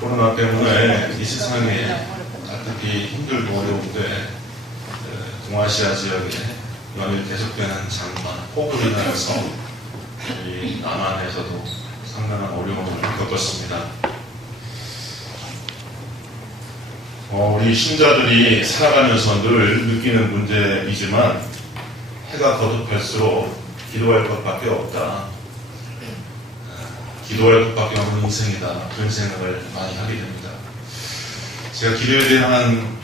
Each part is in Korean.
코로나 때문에 이 세상에 특히 힘들고 어려운데 동아시아 지역에 연일 계속되는 장마, 폭우로 인해서 이 남한에서도 상당한 어려움을 겪었습니다. 우리 신자들이 살아가면서 늘 느끼는 문제이지만 해가 거듭할수록 기도할 것밖에 없다. 기도할 것밖에 없는 인생이다. 그런 생각을 많이 하게 됩니다. 제가 기도에 대한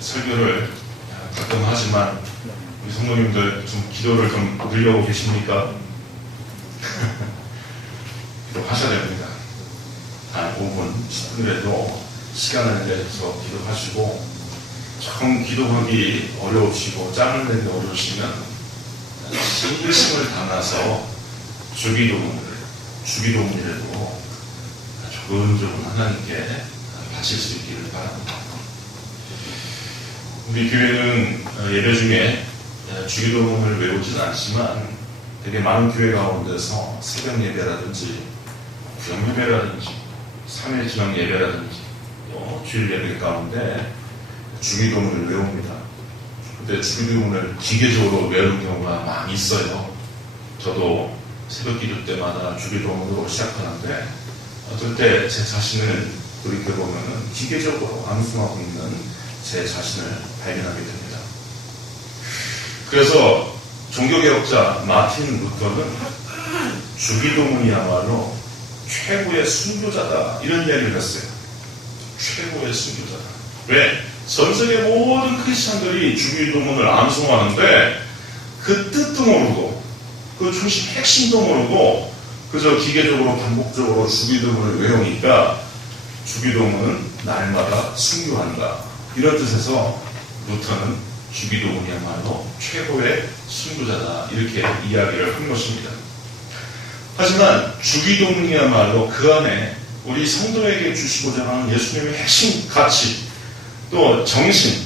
설교를 가끔 하지만 우리 성도님들 좀 기도를 좀 늘려고 계십니까? 기도하셔야 됩니다. 한 5분, 10분이라도 시간을 내서 기도하시고 조금 기도하기 어려우시고 짬을 내기 어려우시면 신심을 담아서 주기도문이라도 조금 하나님께 바칠 수 있기를 바랍니다. 우리 교회는 예배 중에 주기도문을 외우지는 않지만 되게 많은 교회 가운데서 새벽 예배라든지 구역 예배라든지 3일 지명 예배라든지 주일 예배 가운데 주기도문을 외웁니다. 근데 주기도문을 기계적으로 외우는 경우가 많이 있어요. 저도 새벽 기도 때마다 주기도문으로 시작하는데 어떨 때 제 자신을 돌이켜보면 기계적으로 암송하고 있는 제 자신을 발견하게 됩니다. 그래서 종교개혁자 마틴 루터는 주기도문이야말로 최고의 순교자다 이런 이야기를 했어요. 최고의 순교자다. 왜? 전 세계 모든 크리스찬들이 주기도문을 암송하는데 그 뜻도 모르고 그 중심 핵심도 모르고 그저 기계적으로 반복적으로 주기도문을 외우니까 주기도문은 날마다 순교한다. 이런 뜻에서 루터는 주기도문이야말로 최고의 순교자다. 이렇게 이야기를 한 것입니다. 하지만 주기도문이야말로 그 안에 우리 성도에게 주시고자 하는 예수님의 핵심 가치 또 정신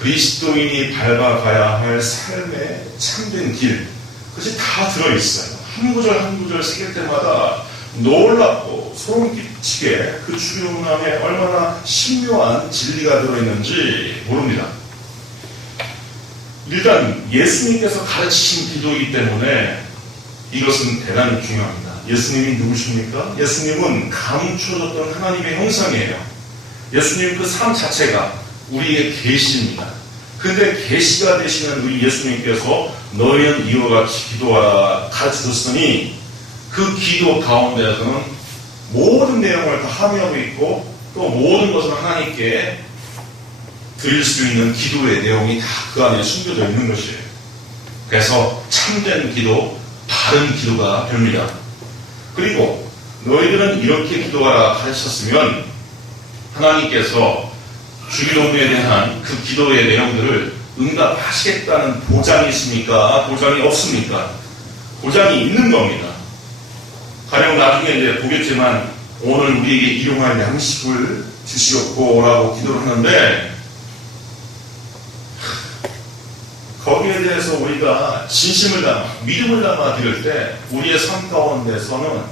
그리스도인이 밟아가야 할 삶의 참된 길 그것이 다 들어있어요. 한 구절 한 구절 새길 때마다 놀랍고 소름 끼치게 그 주기도문 안에 얼마나 신묘한 진리가 들어있는지 모릅니다. 일단 예수님께서 가르치신 기도이기 때문에 이것은 대단히 중요합니다. 예수님이 누구십니까? 예수님은 감춰졌던 하나님의 형상이에요. 예수님 그 삶 자체가 우리의 계시입니다. 근데 계시가 되시는 우리 예수님께서 너희는 이와 같이 기도하라 가르치셨으니 그 기도 가운데에서는 모든 내용을 다 함유하고 있고 또 모든 것을 하나님께 드릴 수 있는 기도의 내용이 다 그 안에 숨겨져 있는 것이에요. 그래서 참된 기도, 바른 기도가 됩니다. 그리고 너희들은 이렇게 기도하라 가르치셨으면 하나님께서 주기도문에 대한 그 기도의 내용들을 응답하시겠다는 보장이 있습니까? 보장이 없습니까? 보장이 있는 겁니다. 가령 나중에 이제 보겠지만 오늘 우리에게 일용할 양식을 주시옵고라고 기도를 하는데 거기에 대해서 우리가 진심을 담아 믿음을 담아 드릴 때 우리의 삶 가운데서는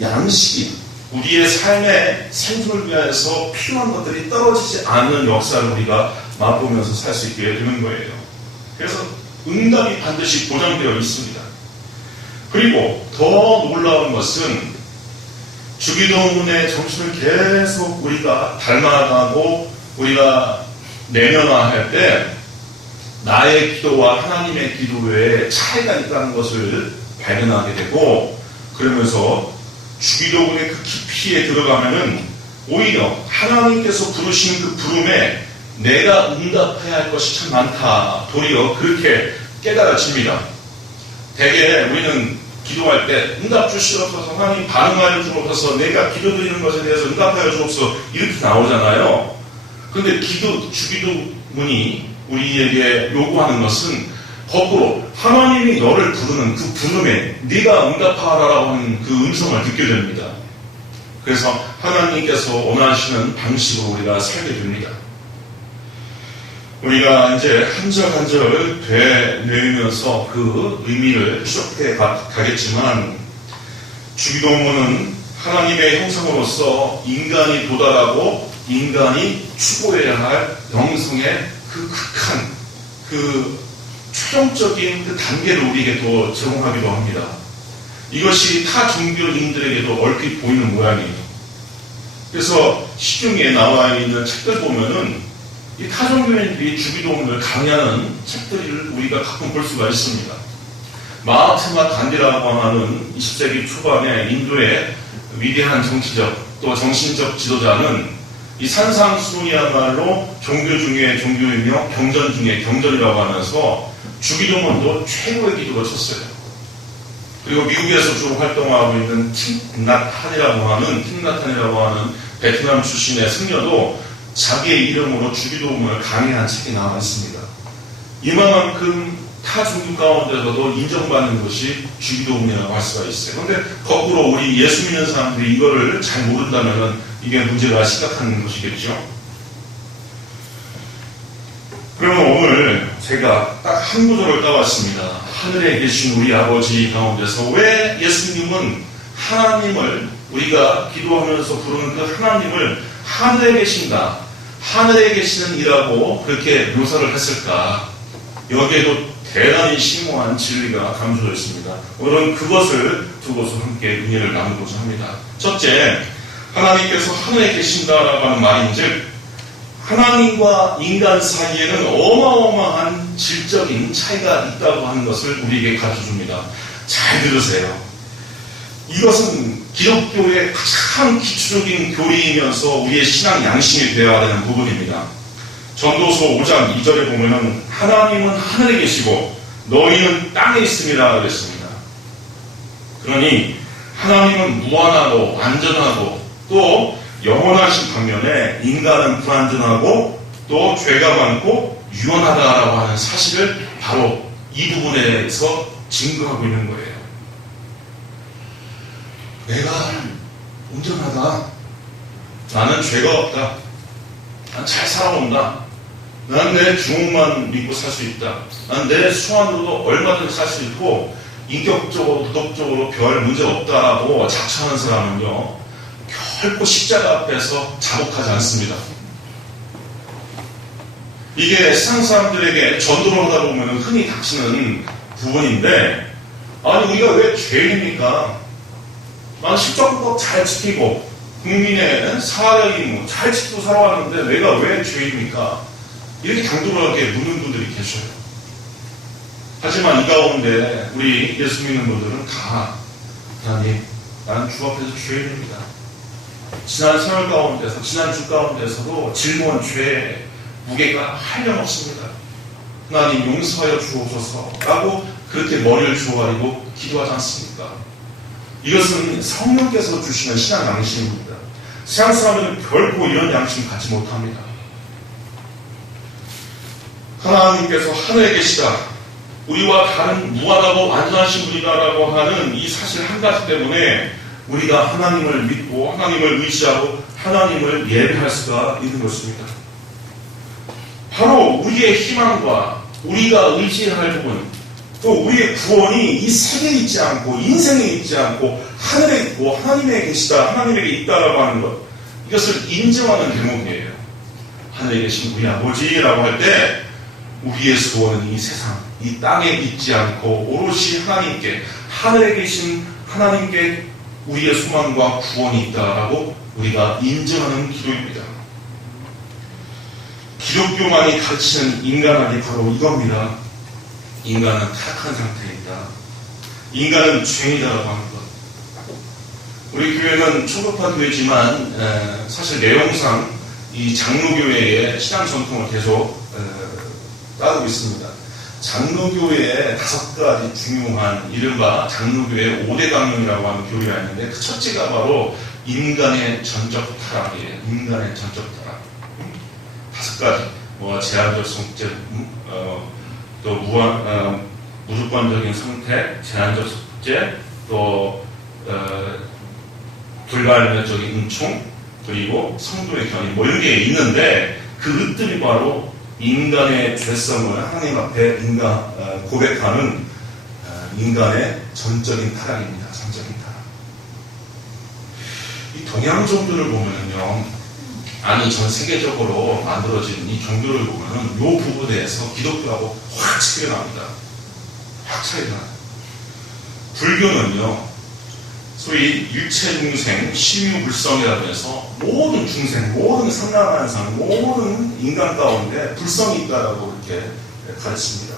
양식이 우리의 삶의 생존을 위해서 필요한 것들이 떨어지지 않는 역사를 우리가 맛보면서 살 수 있게 되는 거예요. 그래서 응답이 반드시 보장되어 있습니다. 그리고 더 놀라운 것은 주기도문의 정신을 계속 우리가 닮아가고 우리가 내면화할 때 나의 기도와 하나님의 기도에 차이가 있다는 것을 발견하게 되고 그러면서 주기도문의 그 깊이에 들어가면은 오히려 하나님께서 부르시는 그 부름에 내가 응답해야 할 것이 참 많다. 도리어 그렇게 깨달아집니다. 대개 우리는 기도할 때 응답 주시옵소서 하나님 반응하여 주옵소서 내가 기도드리는 것에 대해서 응답하여 주옵소서 이렇게 나오잖아요. 그런데 주기도문이 우리에게 요구하는 것은 거꾸로 하나님이 너를 부르는 그 부름에 네가 응답하라라고 하는 그 음성을 듣게 됩니다. 그래서 하나님께서 원하시는 방식으로 우리가 살게 됩니다. 우리가 이제 한 절 한 절 되뇌면서 그 의미를 추적해 가겠지만 주기도문은 하나님의 형상으로서 인간이 도달하고 인간이 추구해야 할 영성의 그 극한, 그 최종적인 그 단계를 우리에게 더 제공하기도 합니다. 이것이 타 종교인들에게도 얼핏 보이는 모양이에요. 그래서 시중에 나와 있는 책들 보면은 이 타 종교인들이 주기도문을 강의하는 책들을 우리가 가끔 볼 수가 있습니다. 마하트마 간디라고 하는 20세기 초반에 인도의 위대한 정치적 또 정신적 지도자는 이 산상수훈이야말로 종교 중에 종교이며 경전 중에 경전이라고 하면서 주기도문도 최고의 기도로 쳤어요. 그리고 미국에서 주로 활동하고 있는 틱나탄이라고 하는 베트남 출신의 승려도 자기의 이름으로 주기도문을 강의한 책이 나와 있습니다. 이만큼 타 종교 가운데서도 인정받는 것이 주기도문이라고 할 수가 있어요. 그런데 거꾸로 우리 예수 믿는 사람들이 이거를 잘 모른다면 이게 문제가 심각한 것이겠죠. 그러면 오늘 제가 딱 한 구절을 따왔습니다. 하늘에 계신 우리 아버지 가운데서 왜 예수님은 하나님을 우리가 기도하면서 부르는 그 하나님을 하늘에 계신다, 하늘에 계시는 이라고 그렇게 묘사를 했을까? 여기에도 대단히 심오한 진리가 감춰져 있습니다. 오늘은 그것을 두고서 함께 은혜를 나누고자 합니다. 첫째, 하나님께서 하늘에 계신다라고 하는 말인즉 하나님과 인간 사이에는 어마어마한 질적인 차이가 있다고 하는 것을 우리에게 가르쳐줍니다. 잘 들으세요. 이것은 기독교의 가장 기초적인 교리이면서 우리의 신앙 양심이 되어야 되는 부분입니다. 전도서 5장 2절에 보면은 하나님은 하늘에 계시고 너희는 땅에 있음이라 그랬습니다. 그러니 하나님은 무한하고 안전하고 또 영원하신 반면에 인간은 불안전하고 또 죄가 많고 유연하다라고 하는 사실을 바로 이 부분에서 증거하고 있는 거예요. 내가 온전하다. 나는 죄가 없다. 난 잘 살아온다. 난 내 주먹만 믿고 살 수 있다. 난 내 수완으로도 얼마든지 살 수 있고 인격적으로 도덕적으로 별 문제 없다라고 자처하는 사람은요 결코 십자가 앞에서 자복하지 않습니다. 이게 세상 사람들에게 전도를 하다 보면 흔히 닥치는 부분인데, 아니 우리가 왜 죄입니까? 나는 십자가법 잘 지키고 국민의 사회 임무 잘 지키고 살아왔는데 내가 왜 죄입니까? 이렇게 당돌하게 묻는 분들이 계셔요. 하지만 이 가운데 우리 예수 믿는 분들은 다 하나님, 나는 주 앞에서 죄인입니다. 지난 세월 가운데서, 지난 주 가운데서도 질문 죄의 무게가 한량없습니다. 하나님 용서하여 주옵소서라고 그렇게 머리를 조아리고 기도하지 않습니까? 이것은 성령께서 주시는 신앙 양심입니다. 세상 사람들은 결코 이런 양심 갖지 못합니다. 하나님께서 하늘에 계시다, 우리와 다른 무한하고 완전하신 분이다라고 하는 이 사실 한 가지 때문에 우리가 하나님을 믿고 하나님을 의지하고 하나님을 예배할 수가 있는 것입니다. 바로 우리의 희망과 우리가 의지할 부분, 또 우리의 구원이 이 세계에 있지 않고 인생에 있지 않고 하늘에 있고 하나님에 계시다, 하나님에게 있다라고 하는 것, 이것을 인정하는 대목이에요. 하늘에 계신 우리 아버지라고 할 때 우리의 소원은 이 세상, 이 땅에 있지 않고 오롯이 하나님께, 하늘에 계신 하나님께 우리의 소망과 구원이 있다라고 우리가 인정하는 기도입니다. 기독교만이 가르치는 인간관이 바로 이겁니다. 인간은 타락한 상태이다. 인간은 죄인이다라고 하는 것. 우리 교회는 초급화 교회지만 사실 내용상 이 장로교회의 신앙 전통을 계속 따르고 있습니다. 장로교회의 5가지 중요한 이른바 장로교회의 5대 강령이라고 하는 교리가 있는데 그 첫째가 바로 인간의 전적 타락이에요. 인간의 전적 타락. 5가지. 제한적 성질, 또 무조건적인 선택, 제한적 속죄, 또 불가역적인 은총, 그리고 성도의 견인, 이런 게 있는데 그 뜻들이 바로 인간의 죄성을 하나님 앞에 고백하는 인간의 전적인 타락입니다. 전적인 타락. 이 동양 종교를 보면은요, 아니 전 세계적으로 만들어진 이 종교를 보면은 이 부분에 대해서 기독교하고 확 차이가 납니다. 확 차이가 나요. 불교는요, 소위 일체중생, 심유불성이라고 해서 모든 중생, 모든 상남한상, 모든 인간 가운데 불성이 있다라고 이렇게 가르칩니다.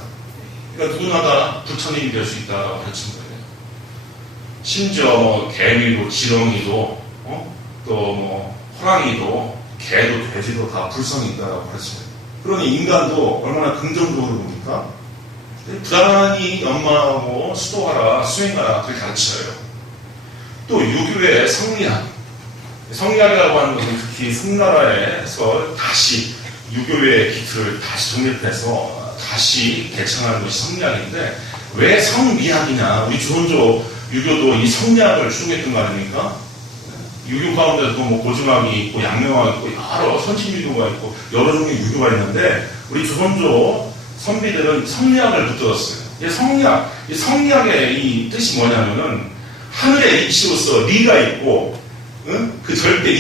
그러니까 누구나 다 부처님이 될 수 있다라고 가르친 거예요. 심지어 뭐 개미도, 지렁이도, 또 뭐 호랑이도, 개도, 돼지도 다 불성이 있다라고 가르쳐요. 그러니 인간도 얼마나 긍정적으로 봅니까? 부단히 연마하고 수도하라, 수행하라, 그렇게 가르쳐요. 또 유교의 성리학이라고 하는 것은 특히 송나라에서 다시 유교의 기틀을 다시 정립해서 다시 개창하는 것이 성리학인데, 왜 성리학이냐? 우리 조선조 유교도 이 성리학을 추구했던 거 아닙니까? 유교 가운데도 뭐 고증학이 있고 양명학이 있고 여러 선신유교가 있고 여러 종류의 유교가 있는데, 우리 조선조 선비들은 성리학을 붙들었어요. 이 성리학의 이 뜻이 뭐냐면은 하늘의 이치로서 리가 있고, 그 절대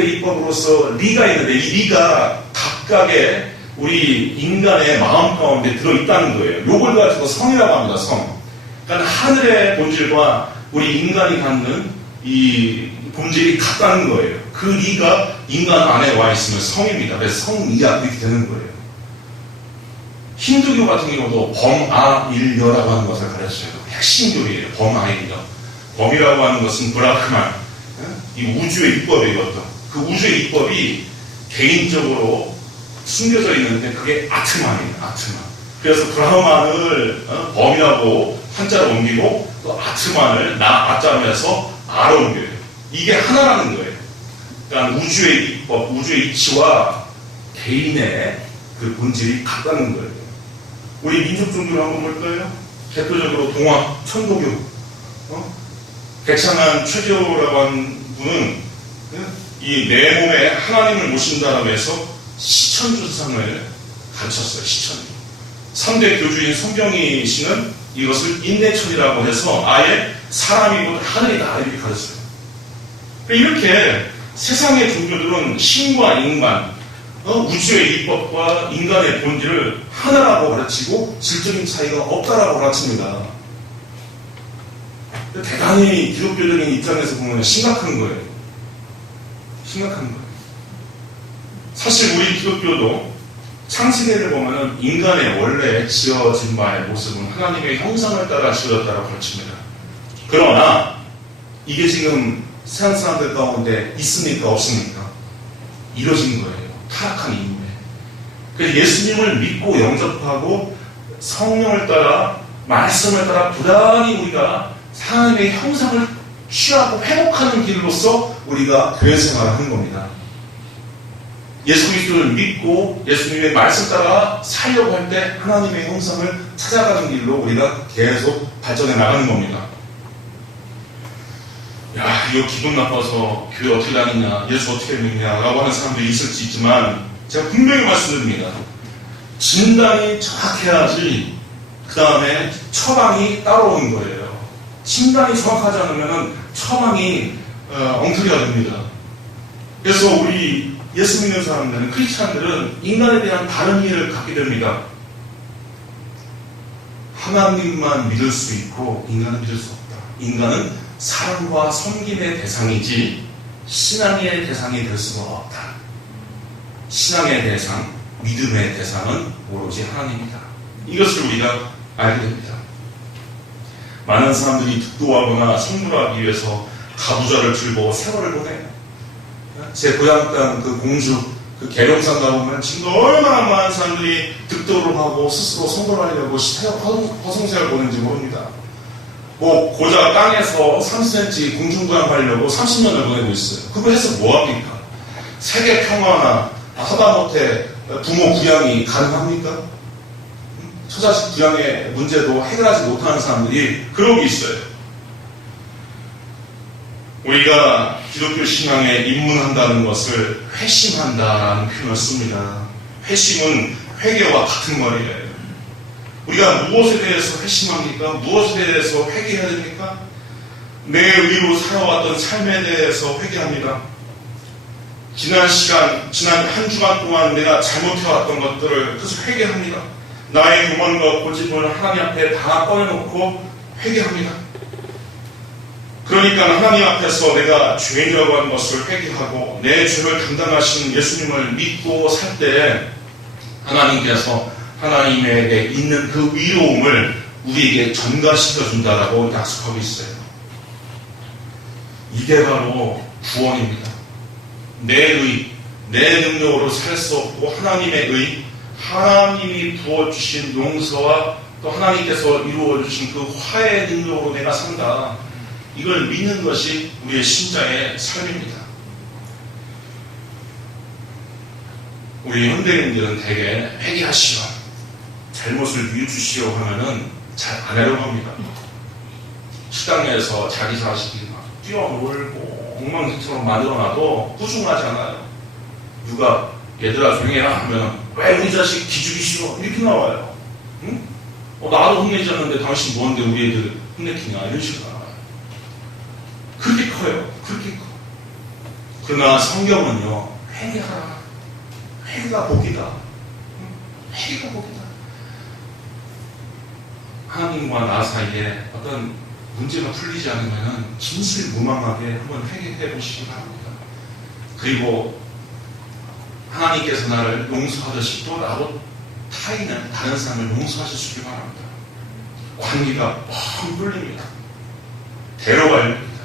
입법으로서 리가 있는데, 이 리가 각각의 우리 인간의 마음 가운데 들어있다는 거예요. 요걸 가지고 성이라고 합니다. 성. 그러니까 하늘의 본질과 우리 인간이 갖는 이 본질이 같다는 거예요. 그 리가 인간 안에 와 있으면 성입니다. 그래서 성리학 이렇게 되는 거예요. 힌두교 같은 경우도 범아일여라고 하는 것을 가르쳐요. 핵심 교리예요. 범아일여. 범이라고 하는 것은 브라흐만, 이 우주의 입법이에요. 그 우주의 입법이 개인적으로 숨겨져 있는데 그게 아트만이에요. 아트만. 그래서 브라흐만을 범이라고 한자로 옮기고, 또 아트만을 아자로 해서 아로 옮겨요. 이게 하나라는 거예요. 그러니까 우주의 입법, 우주의 이치와 개인의 그 본질이 같다는 거예요. 우리 민족 종교를 한번 볼까요? 대표적으로 동화, 천도교. 백창한 최재호라고 하는 분은 이 내 몸에 하나님을 모신다라고 해서 시천주상을 가르쳤어요. 시천. 3대 교주인 송병희 씨는 이것을 인내천이라고 해서 아예 사람이고 하늘이다 이렇게 가르쳤어요. 이렇게 세상의 종교들은 신과 인간, 우주의 입법과 인간의 본질을 하나라고 가르치고 질적인 차이가 없다라고 가르칩니다. 대단히 기독교적인 입장에서 보면 심각한 거예요. 심각한 거예요. 사실 우리 기독교도 창세기를 보면은 인간의 원래 지어진 바의 모습은 하나님의 형상을 따라 지어졌다고 가르칩니다. 그러나 이게 지금 세상 사람들 가운데 있습니까? 없습니까? 이루어진 거예요. 타락한 이후에. 그래서 예수님을 믿고 영접하고 성령을 따라, 말씀을 따라 부단히 우리가 하나님의 형상을 취하고 회복하는 길로서 우리가 교회 생활을 하는 겁니다. 예수 그리스도를 믿고 예수님의 말씀 따라 살려고 할 때 하나님의 형상을 찾아가는 길로 우리가 계속 발전해 나가는 겁니다. 야, 이거 기분 나빠서 교회 어떻게 다니냐, 예수 어떻게 믿냐라고 하는 사람들이 있을지 있지만, 제가 분명히 말씀드립니다. 진단이 정확해야지 그 다음에 처방이 따라오는 거예요. 진단이 정확하지 않으면 처방이 엉터리가 됩니다. 그래서 우리 예수 믿는 사람들은, 크리스찬들은 인간에 대한 다른 이해를 갖게 됩니다. 하나님만 믿을 수 있고 인간은 믿을 수 없다. 인간은 사랑과 섬김의 대상이지 신앙의 대상이 될 수가 없다. 신앙의 대상, 믿음의 대상은 오로지 하나님이다. 이것을 우리가 알게 됩니다. 많은 사람들이 득도하거나 성불하기 위해서 가부좌를 들고 세월을 보내요. 제 고향 땅 그 공주, 그 계룡산 가보면 지금 얼마나 많은 사람들이 득도를 하고 스스로 성불하려고 허송세월 보는지 모릅니다. 뭐 고작 땅에서 30cm 공중부양하려고 30년을 보내고 있어요. 그거 해서 뭐합니까? 세계 평화나 하다못해 부모 부양이 가능합니까? 처자식 부양의 문제도 해결하지 못하는 사람들이 그러고 있어요. 우리가 기독교 신앙에 입문한다는 것을 회심한다라는 표현을 씁니다. 회심은 회개와 같은 말이에요. 우리가 무엇에 대해서 회심합니까? 무엇에 대해서 회개해야 됩니까? 내 의로 살아왔던 삶에 대해서 회개합니다. 지난 한 주간 동안 내가 잘못해왔던 것들을 그래서 회개합니다. 나의 교만과 고집을 하나님 앞에 다 꺼내놓고 회개합니다. 그러니까 하나님 앞에서 내가 죄인이라고 하는 것을 회개하고 내 죄를 감당하신 예수님을 믿고 살 때 하나님께서 하나님에게 있는 그 위로움을 우리에게 전가시켜 준다라고 약속하고 있어요. 이게 바로 구원입니다. 내 의, 내 능력으로 살 수 없고 하나님의 의, 하나님이 부어주신 용서와 또 하나님께서 이루어주신 그 화해의 능력으로 내가 산다. 이걸 믿는 것이 우리의 신자의 삶입니다. 우리 현대인들은 대개 회개하시오, 잘못을 뉘우치시오 하면은 잘 안 하려고 합니다. 식당에서 자기 자식이 막 뛰어놀고 엉망진창으로 만들어놔도 꾸중하지 않아요. 누가 얘들아 조용해라 하면 왜 우리 자식 기죽이 싫어? 이렇게 나와요. 응? 나도 혼내줬는데 당신 뭔데 우리 애들 혼내키냐? 이런 식으로 나와요. 그렇게 커요. 그렇게 커. 그러나 성경은요, 회개하라. 회개가 복이다. 회개가 복이다. 하나님과 나 사이에 어떤 문제가 풀리지 않으면 진실무망하게 한번 회개해 보시기 바랍니다. 그리고 하나님께서 나를 용서하듯이 또 나도 타인을, 다른 사람을 용서하시기 바랍니다. 관계가 뻥 뚫립니다. 대로가 열립니다.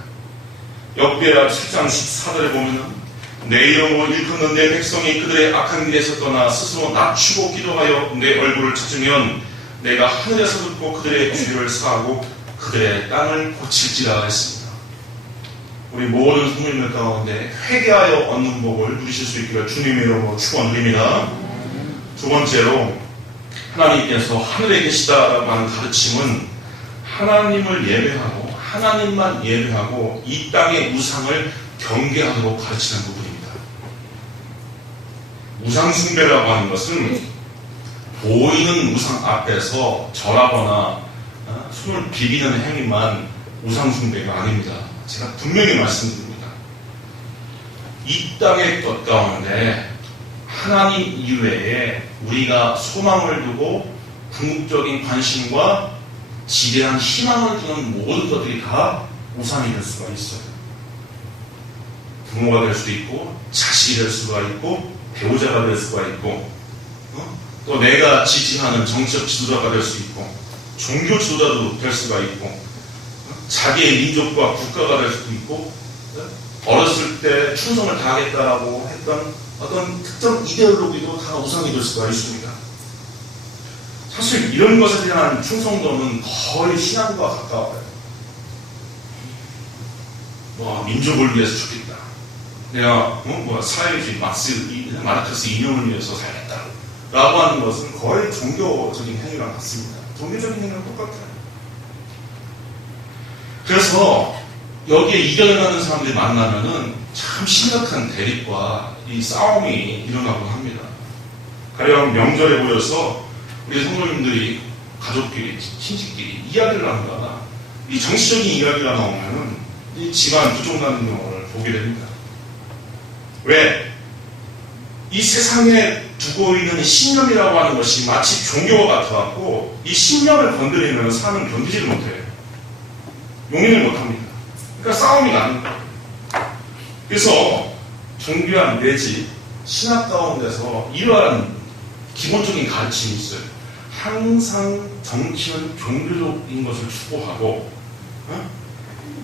역대하 7장 14절에 보면은 내 이름으로 일컫는 내 백성이 그들의 악한 길에서 떠나 스스로 낮추고 기도하여 내 얼굴을 찾으면 내가 하늘에서 듣고 그들의 죄를 사하고 그들의 땅을 고칠지라 했습니다. 우리 모든 성도님들 가운데 회개하여 얻는 복을 누리실 수 있기를 주님의 이름으로 축원드립니다. 두 번째로 하나님께서 하늘에 계시다라고 하는 가르침은 하나님을 예배하고 하나님만 예배하고 이 땅의 우상을 경계하도록 가르치는 부분입니다. 우상숭배라고 하는 것은 보이는 우상 앞에서 절하거나 손을 비비는 행위만 우상숭배가 아닙니다. 제가 분명히 말씀드립니다. 이 땅의 것 가운데 하나님 이외에 우리가 소망을 두고 궁극적인 관심과 지대한 희망을 두는 모든 것들이 다 우상이 될 수가 있어요. 부모가 될 수도 있고 자식이 될 수가 있고 배우자가 될 수가 있고 또 내가 지지하는 정치적 지도자가 될 수 있고 종교 지도자도 될 수가 있고 자기의 민족과 국가가 될 수도 있고 어렸을 때 충성을 다하겠다라고 했던 어떤 특정 이데올로기도 다 우상이 될 수가 있습니다. 사실 이런 것에 대한 충성도는 거의 신앙과 가까워요. 민족을 위해서 죽겠다. 내가 사회주의 마르크스 이념을 위해서 살겠다. 라고 하는 것은 거의 종교적인 행위랑 같습니다. 종교적인 행위랑 똑같아요. 그래서 여기에 이겨내가는 사람들이 만나면은 참 심각한 대립과 이 싸움이 일어나곤 합니다. 가령 명절에 모여서 우리 성도님들이 가족끼리, 친지끼리 이야기를 하다가 이 정치적인 이야기가 나오면은 이 집안 부족나는 경우를 보게 됩니다. 왜? 이 세상에 두고 있는 신념이라고 하는 것이 마치 종교와 같아갖고 이 신념을 건드리면 사람은 견디지를 못해요. 용인을 못합니다. 그러니까 싸움이 나는 거예요. 그래서 종교한 내지 신학 가운데서 이러한 기본적인 가르침이 있어요. 항상 정치는 종교적인 것을 추구하고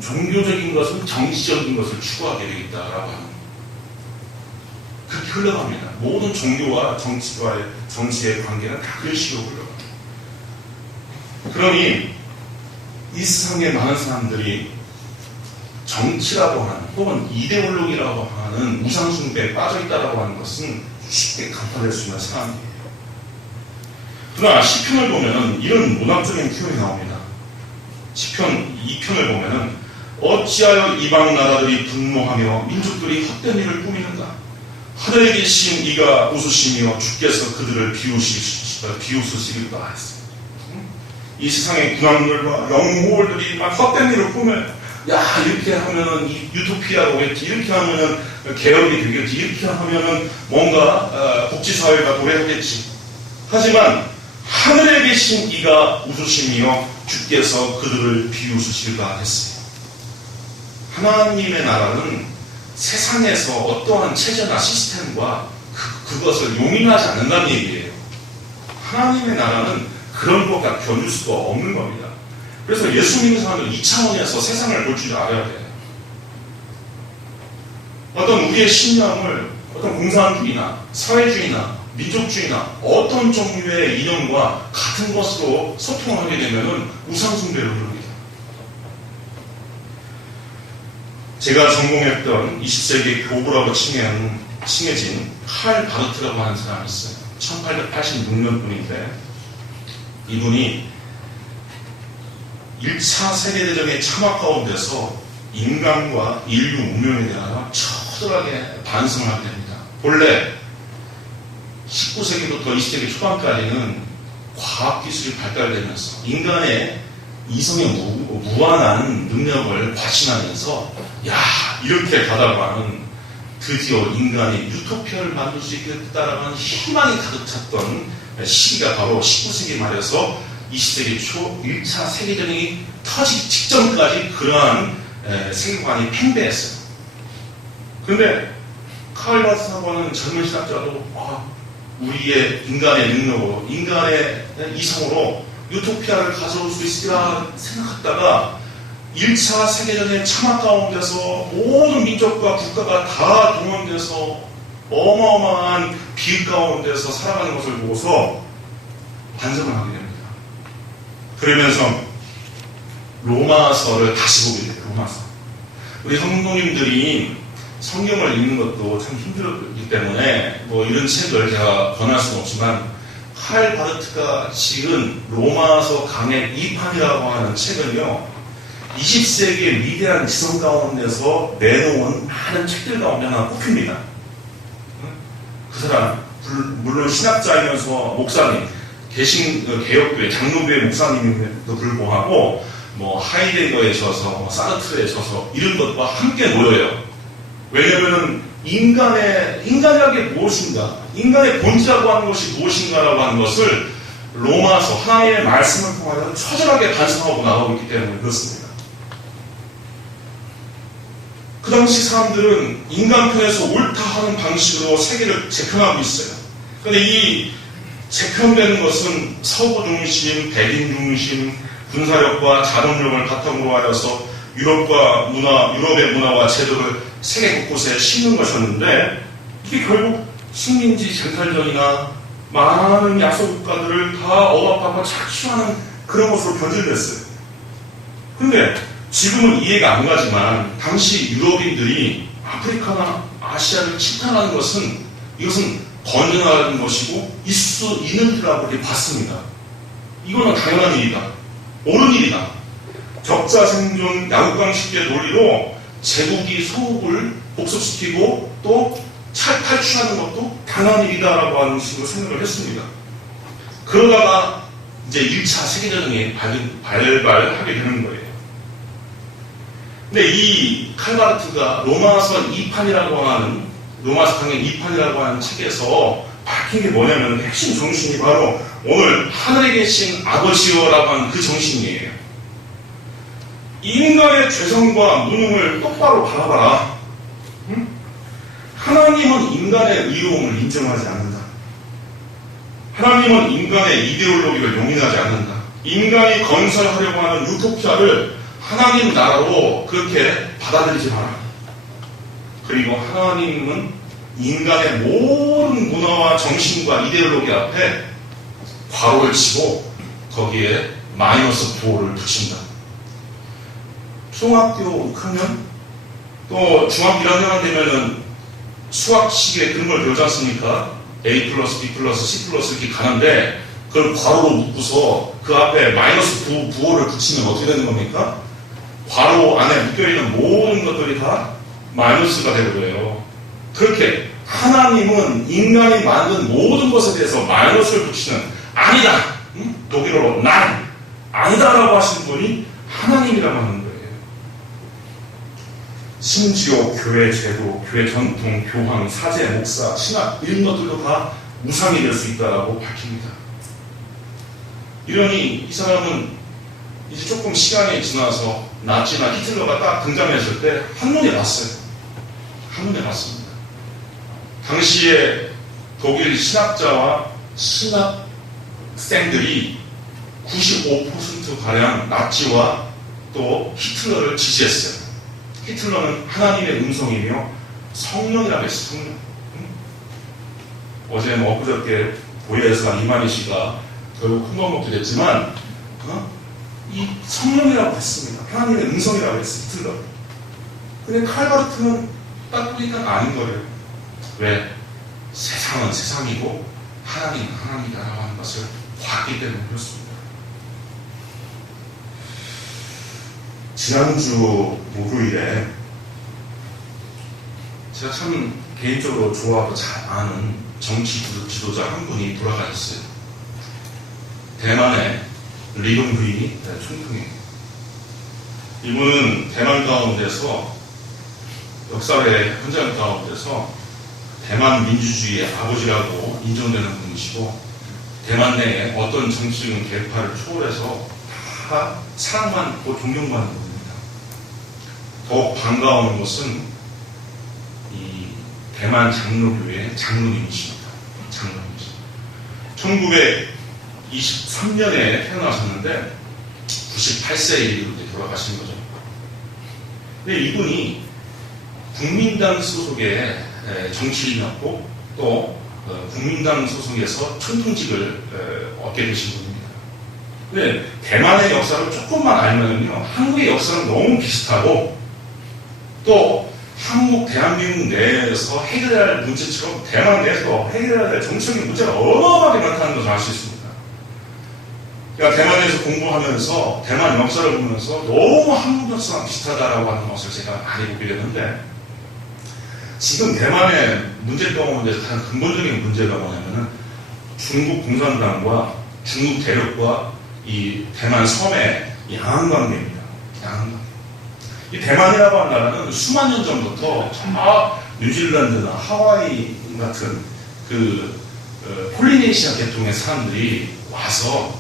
종교적인 것은 정치적인 것을 추구하게 되겠다라고 하는 그렇게 흘러갑니다. 모든 종교와 정치의 관계는 다 그런 식으로 흘러갑니다. 그러니 이 세상에 많은 사람들이 정치라고 하는 혹은 이데올로기라고 하는 우상숭배에 빠져있다라고 하는 것은 쉽게 간파될 수 있는 사람이에요. 그러나 시편을 보면 이런 문학적인 표현이 나옵니다. 시편 2편을 보면 어찌하여 이방 나라들이 분노하며 민족들이 헛된 일을 꾸미는가. 하늘에 계신 이가 웃으시며 주께서 그들을 비웃으시리까 했어요. 이 세상의 군왕들과 영웅호월들이 막 헛된 일을 꾸며요. 야, 이렇게 하면은 유토피아가 오겠지, 이렇게 하면은 개혁이 되겠지, 이렇게 하면은 뭔가 국제사회가 노래하겠지. 하지만 하늘에 계신 이가 웃으시며 주께서 그들을 비웃으실까 했어요. 하나님의 나라는 세상에서 어떠한 체제나 시스템과 그것을 용인하지 않는다는 얘기예요. 하나님의 나라는 그런 것과 견줄 수가 없는 겁니다. 그래서 예수 믿는 사람은 이 차원에서 세상을 볼 줄 알아야 돼요. 어떤 우리의 신념을 어떤 공산주의나 사회주의나 민족주의나 어떤 종류의 이념과 같은 것으로 소통하게 되면 우상숭배로 흐릅니다. 제가 전공했던 20세기 교부라고 칭해진 칼 바르트라고 하는 사람이 있어요. 1886년 분인데 이분이 1차 세계대전의 참화 가운데서 인간과 인류 운명에 대하여 처절하게 반성하게 됩니다. 본래 19세기부터 20세기 초반까지는 과학기술이 발달되면서 인간의 이성의 무한한 능력을 과신하면서 이렇게 가다가는 드디어 인간이 유토피아를 만들 수 있겠다라는 하는 희망이 가득 찼던 시기가 바로 19세기 말에서 20세기 초 1차 세계대전이 터지기 직전까지 그러한 세계관이 팽배했어요. 그런데 칼 바르트라고는 젊은 신학자도 우리의 인간의 능력으로, 인간의 이성으로 유토피아를 가져올 수 있으리라 생각했다가 1차 세계전의 참화 가운데서 모든 민족과 국가가 다 동원돼서 어마어마한 비극 가운데서 살아가는 것을 보고서 반성을 하게 됩니다. 그러면서 로마서를 다시 보게 돼요. 로마서. 우리 성도님들이 성경을 읽는 것도 참 힘들었기 때문에 이런 책을 제가 권할 수는 없지만 칼 바르트가 지은 로마서 강의 2판이라고 하는 책은요 20세기의 위대한 지성 가운데서 내놓은 많은 책들 가운데 하나 꼽힙니다. 그 사람 물론 신학자이면서 목사님 개혁교회 장로교회 목사님임에도 불구하고 하이데거에 져서 사르트르에 져서 이런 것과 함께 모여요. 왜냐하면 인간이라는 게 무엇인가, 인간의 본질이라고 하는 것이 무엇인가라고 하는 것을 로마서 하나님의 말씀을 통하여 처절하게 반성하고 나가고 있기 때문에 그렇습니다. 그 당시 사람들은 인간 편에서 옳다 하는 방식으로 세계를 재편하고 있어요. 그런데 이 재편되는 것은 서구 중심, 백인 중심, 군사력과 자본력을 바탕으로 하여서 유럽의 문화와 제도를 세계 곳곳에 심는 것이었는데 이게 결국 식민지 쟁탈전이나 많은 약소 국가들을 다 억압하고 착취하는 그런 것으로 변질됐어요. 근데 지금은 이해가 안 가지만 당시 유럽인들이 아프리카나 아시아를 침탈하는 것은 이것은 건전한 것이고 있을 수 있는 일이라고 봤습니다. 이거는 당연한 일이다. 옳은 일이다. 적자생존 양육강식의 논리로 제국이 소국을 복속시키고 또 탈취하는 것도 당연한 일이다라고 하는 식으로 생각을 했습니다. 그러다가 이제 1차 세계대전이 발발하게 되는 거예요. 근데 이 칼 바르트가 로마서 2판이라고 하는 로마서 강의 2판이라고 하는 책에서 밝힌 게 뭐냐면 핵심 정신이 바로 오늘 하늘에 계신 아버지여라고 하는 그 정신이에요. 인간의 죄성과 무능을 똑바로 바라봐라. 응? 하나님은 인간의 의로움을 인정하지 않는다. 하나님은 인간의 이데올로기를 용인하지 않는다. 인간이 건설하려고 하는 유토피아를 하나님 나라로 그렇게 받아들이지 마라. 그리고 하나님은 인간의 모든 문화와 정신과 이데올로기 앞에 괄호를 치고 거기에 마이너스 9호를 붙인다. 초등학교 6학년 또 중학교 1학년 되면은 수학식에 그런 걸 배우지 않습니까? A 플러스 B 플러스 C 플러스 이렇게 가는데 그걸 괄호로 묶고서 그 앞에 마이너스 9호를 붙이면 어떻게 되는 겁니까? 괄호 안에 묶여있는 모든 것들이 다 마이너스가 되고요. 그렇게 하나님은 인간이 만든 모든 것에 대해서 마이너스를 붙이는 아니다. 독일어로 난 아니다라고 하신 분이 하나님이라고 하는 거예요. 심지어 교회 제도, 교회 전통, 교황, 사제, 목사, 신학 이런 것들도 다 우상이 될 수 있다라고 밝힙니다. 이러니 이 사람은 이제 조금 시간이 지나서 나치나 히틀러가 딱 등장했을 때 한눈에 봤어요. 한눈에 봤습니다. 당시에 독일 신학자와 신학생들이 95%가량 나치와 또 히틀러를 지지했어요. 히틀러는 하나님의 음성이며 성령이라고 했어요. 성령. 어제 엊그저께 보혜사 이만희 씨가 결국 큰거 먹게 됐지만 이 성령이라고 했습니다. 하나님의 음성이라고 했어요. 히틀러. 근데 칼바르트는 딱 보니까 아닌 거예요. 왜? 세상은 세상이고 하나님은 하나님이다라고 하는 것을 봤기 때문에 그렇습니다. 지난주 목요일에 제가 참 개인적으로 좋아하고 잘 아는 정치 지도자 한 분이 돌아가셨어요. 대만의 리동휘 총통이에요. 이분은 대만 가운데서 역사의 현장 가운데서 대만 민주주의의 아버지라고 인정되는 분이시고 대만 내에 어떤 정치적인 계파를 초월해서 다 사랑받고 존경받는 분입니다. 더욱 반가운 것은 이 대만 장로교회 장로님이십니다. 장로님이십니다. 1923년에 태어나셨는데 98세에 돌아가신 거죠. 근데 이분이 국민당 소속의 정치인이었고 또 국민당 소속에서 총통직을 얻게 되신 분입니다. 근데 대만의 역사를 조금만 알면요, 한국의 역사는 너무 비슷하고 또 한국, 대한민국 내에서 해결해야 할 문제처럼 대만 내에서 해결해야 할 정치적인 문제가 어마어마하게 많다는 것을 알 수 있습니다. 그러니까 대만에서 공부하면서 대만 역사를 보면서 너무 한국 역사랑 비슷하다라고 하는 것을 제가 많이 보게 되는데 지금 대만의 문제 가운데서 가장 근본적인 문제가 뭐냐면은 중국 공산당과 중국 대륙과 이 대만 섬의 양안관계입니다. 양안관계. 이 대만이라고 하는 나라는 수만 년 전부터 뉴질랜드나 하와이 같은 폴리네시아 계통의 사람들이 와서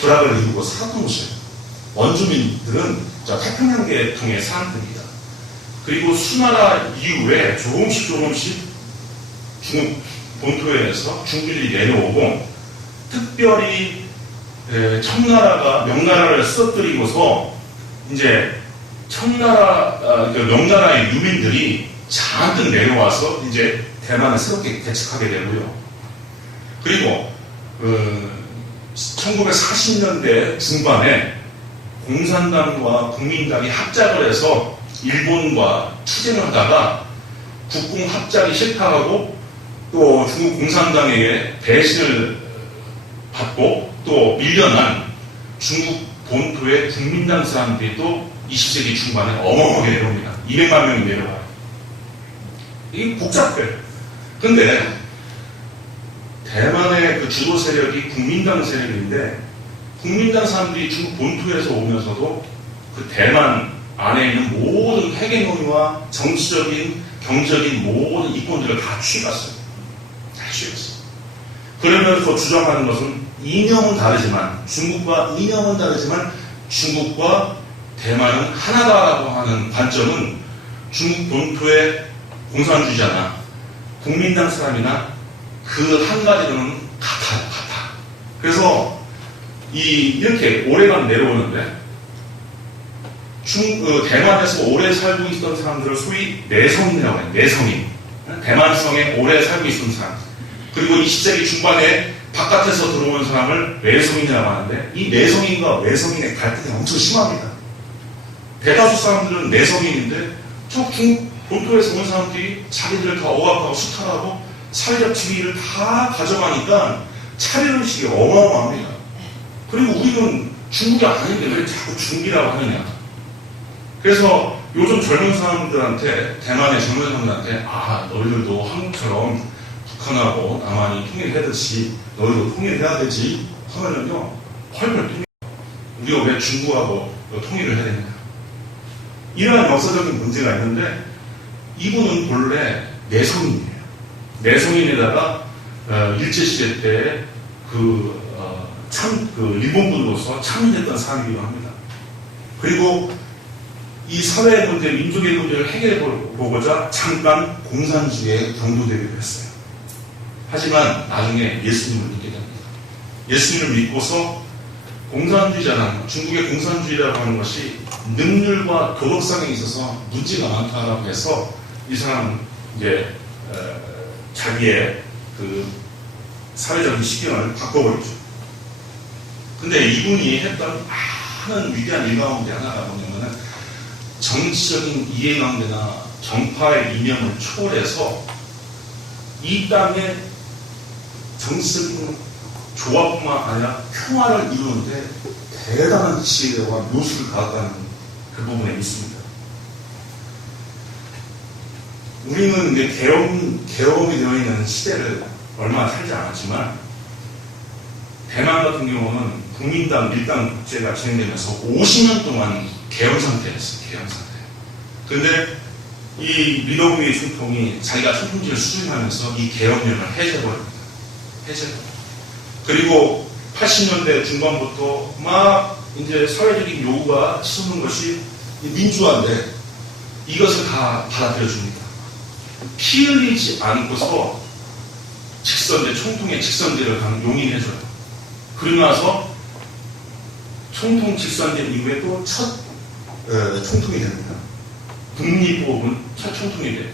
부락을 이루고 살았던 곳이에요. 원주민들은 태평양 계통의 사람들입니다. 그리고 수나라 이후에 조금씩 중국 본토에서 중국인이 내려오고 특별히 청나라가 명나라를 쓰러뜨리고서 이제 명나라의 유민들이 잔뜩 내려와서 이제 대만을 새롭게 개척하게 되고요. 그리고 1940년대 중반에 공산당과 국민당이 합작을 해서 일본과 투쟁을 하다가 국공 합작이 실패하고 또 중국 공산당에게 배신을 받고 또 밀려난 중국 본토의 국민당 사람들이 또 20세기 중반에 어마어마하게 내려옵니다. 200만 명이 내려와요. 이게 복잡해요. 근데 대만의 주도 세력이 국민당 세력인데 국민당 사람들이 중국 본토에서 오면서도 대만 안에 있는 모든 해경영과 정치적인, 경제적인 모든 이권들을 다 취해갔어요. 다 취해갔어요. 그러면서 주장하는 것은 이념은 다르지만 중국과 이념은 다르지만 중국과 대만은 하나다라고 하는 관점은 중국 본토의 공산주의자나 국민당 사람이나 그 한 가지로는 같아요. 그래서 이렇게 오래간 내려오는데 대만에서 오래 살고 있던 사람들을 소위 내성인이라고 해요. 내성인. 대만성에 오래 살고 있던 사람. 그리고 20세기 중반에 바깥에서 들어온 사람을 외성인이라고 하는데 이 내성인과 외성인의 갈등이 엄청 심합니다. 대다수 사람들은 내성인인데 저 중국 본토에서 온 사람들이 자기들을 다 억압하고 수탈하고 사회적 지위를 다 가져가니까 차별의식이 어마어마합니다. 그리고 우리는 중국이 아닌데 왜 자꾸 중국이라고 하느냐. 그래서 요즘 젊은 사람들한테, 대만의 젊은 사람들한테 너희들도 한국처럼 북한하고 남한이 통일하듯이 너희도 통일해야 되지 하면은요 펄펄 통일. 우리가 왜 중국하고 통일을 해야 되느냐. 이러한 역사적인 문제가 있는데 이분은 본래 내성인이에요. 내성인에다가 일제시대 때 일본군으로서 참여했던 사람이기도 합니다. 그리고 이 사회 문제, 민족의 문제를 해결해 보고자 잠깐 공산주의에 경도되기도 했어요. 하지만 나중에 예수님을 믿게 됩니다. 예수님을 믿고서 공산주의자라는, 중국의 공산주의라고 하는 것이 능률과 도덕성에 있어서 문제가 많다라고 해서 이 사람은 이제 자기의 그 사회적인 시경을 바꿔버리죠. 근데 이분이 했던 많은 위대한 일 가운데 하나가 뭐냐면은 정치적인 이해관계나 정파의 이념을 초월해서 이 땅에 정치적인 조화뿐만 아니라 평화를 이루는데 대단한 지혜와 묘수를 가졌다는 그 부분에 있습니다. 우리는 이제 계엄이 되어 있는 시대를 얼마 살지 않았지만 대만 같은 경우는 국민당 밀당 국제가 진행되면서 50년 동안 계엄 상태였어요. 계엄 상태. 그런데 이 리더국의 총통이 자기가 총통제를 수행하면서 이 계엄령을 해제해버립니다. 그리고 80년대 중반부터 막 이제 사회적인 요구가 치솟는 것이 민주화인데 이것을 다 받아들여줍니다. 피 흘리지 않고서 총통의 직선제를 용인해줘요. 그러고 나서 총통 직선제 이후에 또 첫 총통이 됩니다. 독립법은 첫 총통이 돼요.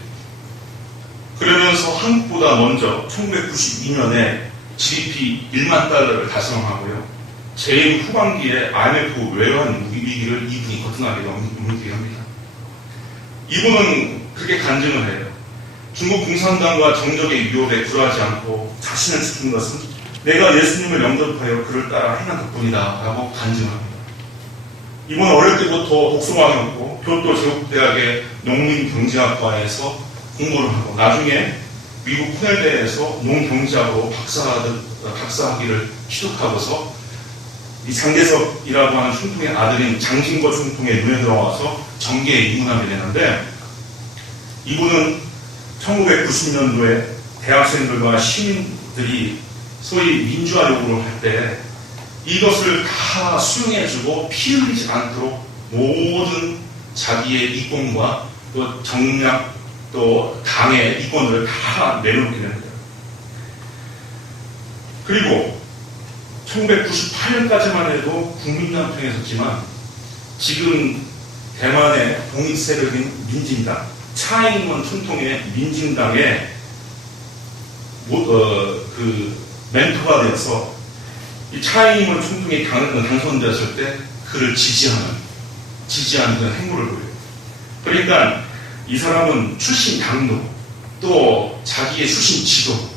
그러면서 한국보다 먼저 1992년에 GDP 1만 달러를 달성하고요. 재임 후반기에 IMF 외환 위기를 이분이 거듭나게 넘기합니다. 이분은 그렇게 간증을 해요. 중국 공산당과 정적의 유혹에 굴하지 않고 자신을 지킨 것은 내가 예수님을 영접하여 그를 따라 행한 덕분이다 라고 간증합니다. 이분은 어릴 때부터 복숭아였고 교토 제국대학의 농민경제학과에서 공부를 하고 나중에 미국 코넬대에서 농경제학으로 박사학위를 취득하고서 이 장대석이라고 하는 총통의 아들인 장신거 총통의 눈에 들어와서 정계에 입문하게 되는데 이분은 1990년도에 대학생들과 시민들이 소위 민주화 요구를 할 때 이것을 다 수용해주고 피 흘리지 않도록 모든 자기의 이권과 또 정략 또 당의 이권을 다 내놓게 됩니다. 그리고 1998년까지만 해도 국민당 편에 섰지만 지금 대만의 독립 세력인 민진당, 차잉원 총통의 민진당의 멘토가 되어서 이 차잉원 총통이 당선되었을 때 그를 지지하는 그런 행보를 보여요. 그러니까 이 사람은 출신 당도, 또 자기의 출신 지도,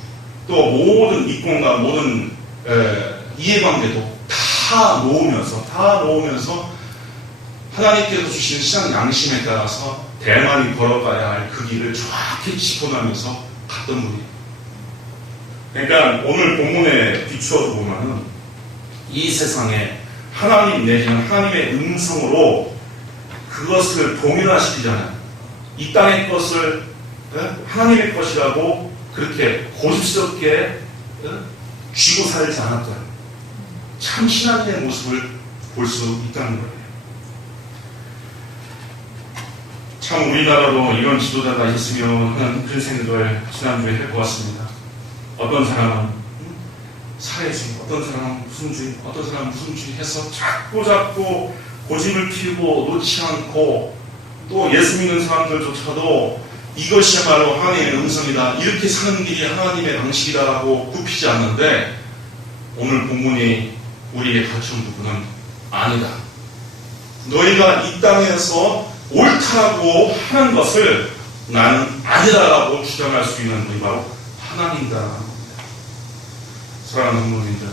또 모든 이권과 모든 이해관계도 다 놓으면서 하나님께서 주신 신앙 양심에 따라서 대만이 걸어가야 할 그 길을 정확히 짚어나면서 갔던 분이에요. 그러니까 오늘 본문에 비추어서 보면은 이 세상에 하나님 내지는 하나님의 음성으로 그것을 동일화시키잖아요. 이 땅의 것을 하나님의 것이라고 그렇게 고집스럽게 쥐고 살지 않았던 참 신앙의 모습을 볼 수 있다는 거예요. 참 우리나라도 이런 지도자가 있으면 하는 그런 생각을 지난주에 해보았습니다. 어떤 사람은 사회주의, 어떤 사람은 무슨 주의 해서 자꾸 고집을 피우고 놓지 않고 또 예수 믿는 사람들조차도 이것이야말로 하나님의 음성이다, 이렇게 사는 길이 하나님의 방식이다라고 굽히지 않는데 오늘 본문이 우리에게 가르치는 부분은 아니다. 너희가 이 땅에서 옳다라고 하는 것을 나는 아니다라고 주장할 수 있는 분이 바로 하나님이다라는 겁니다. 사랑하는 성도님들,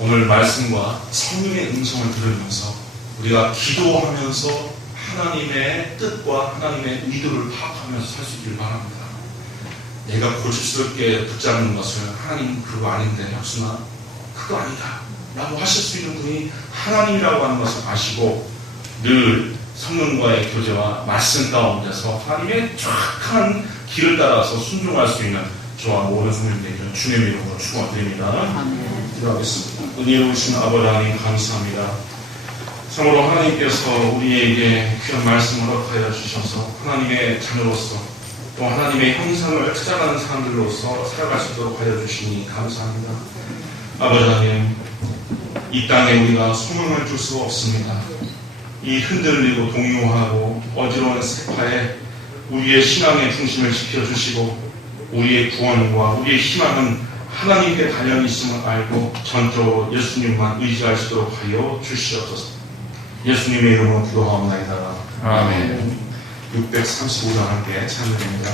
오늘 말씀과 성령의 음성을 들으면서 우리가 기도하면서 하나님의 뜻과 하나님의 의도를 파악하면서 살 수 있길 바랍니다. 내가 고집스럽게 붙잡는 것을 하나님 그거 아닌데 역시나 그거 아니다 라고 하실 수 있는 분이 하나님이라고 하는 것을 아시고 늘 성령과의 교제와 말씀 가운데서 하나님의 정확한 길을 따라서 순종할 수 있는 저와 모든 성민들에게 주님의 이름으로 축원드립니다. 기도하겠습니다. 은혜로우신 아버지 하나님 감사합니다. 참으로 하나님께서 우리에게 귀한 말씀을 허락하여 주셔서 하나님의 자녀로서 또 하나님의 형상을 찾아가는 사람들로서 살아갈 수 있도록 하여 주시니 감사합니다. 아버지 하나님, 이 땅에 우리가 소망을 줄 수가 없습니다. 이 흔들리고 동요하고 어지러운 세파에 우리의 신앙의 중심을 지켜주시고 우리의 구원과 우리의 희망은 하나님께 달려 있음을 알고 전적으로 예수님만 의지할 수 있도록 하여 주시옵소서. 예수님의 이름으로 기도하옵나이다. 아멘. 635장 함께 참여됩니다.